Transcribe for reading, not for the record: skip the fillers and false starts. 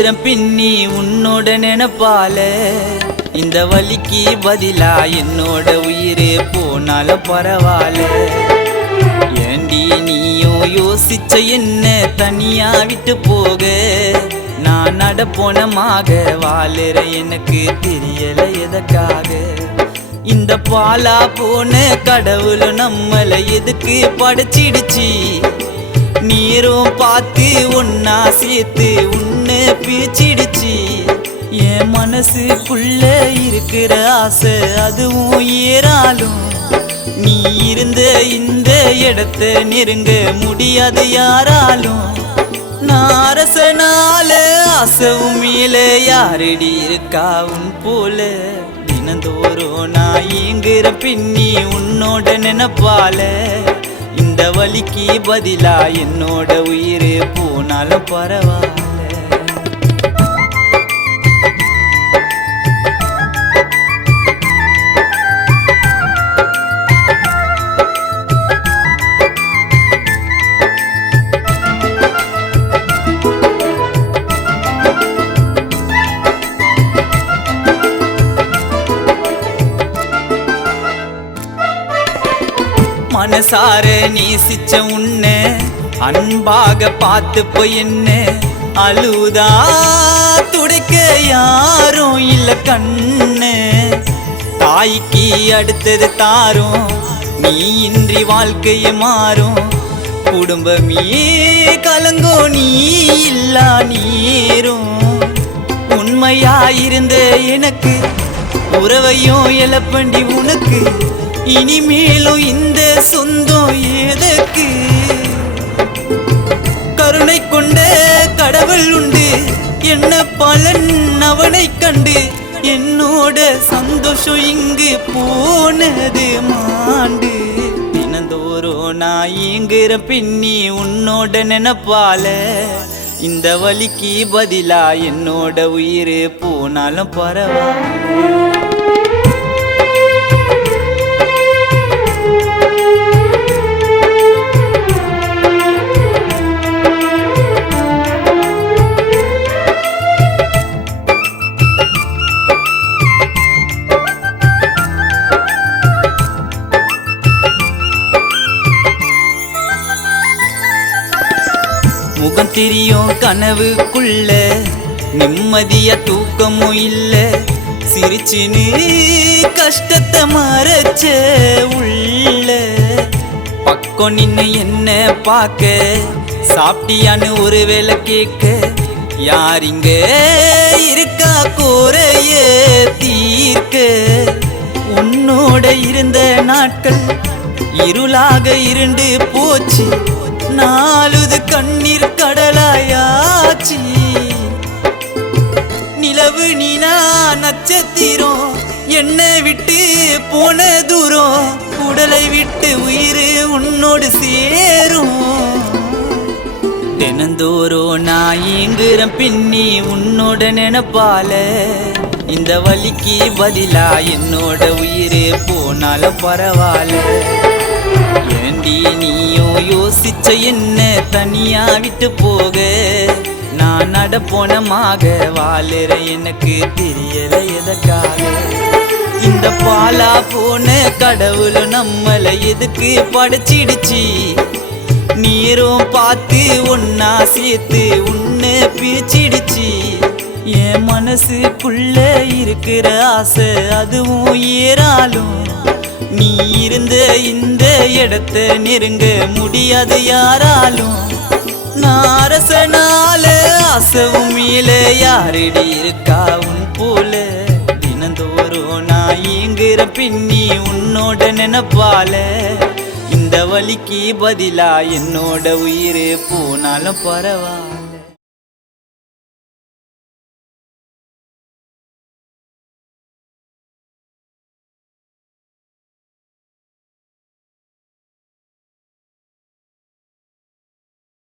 ஏங்குற பின்னி உன்னோட நினைப்பால இந்த வலிக்கு பதிலா என்னோட உயிரே போனாலும் பரவாயில்ல. ஏண்டி நீயும் யோசிச்ச என்ன தனியா விட்டு போக நான் நடப்போனமாக வாழுற எனக்கு தெரியல எதற்காக. இந்த பாலா போன கடவுள் நம்மள எதுக்கு படைச்சிடுச்சு நீரும் பார்த்து ஒன்னா சேர்த்து உன்னை பிரிச்சிடுச்சு. என் மனசுக்குள்ள இருக்கிற ஆசை அதுவும் ஏறாலும் நீ இருந்த இந்த இடத்த நெருங்க முடியாது யாராலும். நான் அரசனால ஆசவும் மேல யாரடி இருக்கா உன் போல. தினந்தோறும் நான் ஏங்குற பின்னி உன்னோட நினைப்பால இந்த வலிக்கு பதிலா என்னோட உயிரே போனாலும் பரவாயில்ல. மனசார நேசிச்ச உன்னை அன்பாக பார்த்து போய் என்ன அழுதா துடைக்க யாரும் இல்ல கண்ணு. தாய்க்கு அடுத்தது தாரும் நீ இன்றி வாழ்க்கையை மாறும். குடும்பமே கலங்கோ நீ இல்லா நீரும். உண்மையாயிருந்த எனக்கு உறவையும் இழப்பண்டி உனக்கு. இனிமேலும் இந்த சொந்தம் எதற்கு. கருணை கொண்ட கடவுள் உண்டு என்ன பலன் அவனை கண்டு. என்னோட சந்தோஷம் இங்கு போனது மாண்டு. தினந்தோறும் நான் ஏங்குற பின்னி உன்னோட நினைப்பால இந்த வலிக்கு பதிலா என்னோட உயிரே போனாலும் பரவாயில்ல. முகம் தெரியும் கனவுக்குள்ள நிம்மதியா தூக்கமும் இல்ல. சிரிச்சுன்னு கஷ்டத்தை மறைச்ச உள்ள பக்கம் நின்னு என்ன பார்க்க சாப்பிட்டியான்னு ஒரு வேளை கேட்க. யாரிங்க இருக்கா கோரைய தீர்க்க. உன்னோட இருந்த நாட்கள் இருளாக இருண்டு போச்சு. நாலுது கண்ணீர் கடலாயாச்சு. நிலவு நீனா நட்சத்திரம் என்னை விட்டு போன தூரம். உடலை விட்டு உயிர் உன்னோடு சேரும். தினந்தோறும் நான் ஏங்குற பின்னி உன்னோட நினைப்பால இந்த வலிக்கு பதிலா என்னோட உயிரே போனாலும் பரவாயில்ல. ஏண்டி நீயும் யோசிச்ச என்ன தனியா விட்டு போக நான் நடப்போனமாக வாழுற எனக்கு தெரியல எதற்காக. இந்த பாலா போன கடவுள் நம்மள எதுக்கு படைச்சிடுச்சு நீரும் பார்த்து ஒன்னா சேர்த்து உன்னை பிரிச்சிடுச்சு. என் மனசுக்குள்ள இருக்கிற ஆசை அதுவும் ஏறாலும் நீ இருந்த இந்த இடத்த நெருங்க முடியாது யாராலும். நான் அரசனால ஆசவும் மேல யாரடி இருக்கா உன் போல. தினந்தோறும் நான் ஏங்குற பின்னி உன்னோட நினைப்பால இந்த வலிக்கு பதிலா என்னோட உயிரே போனாலும் பரவாயில்ல.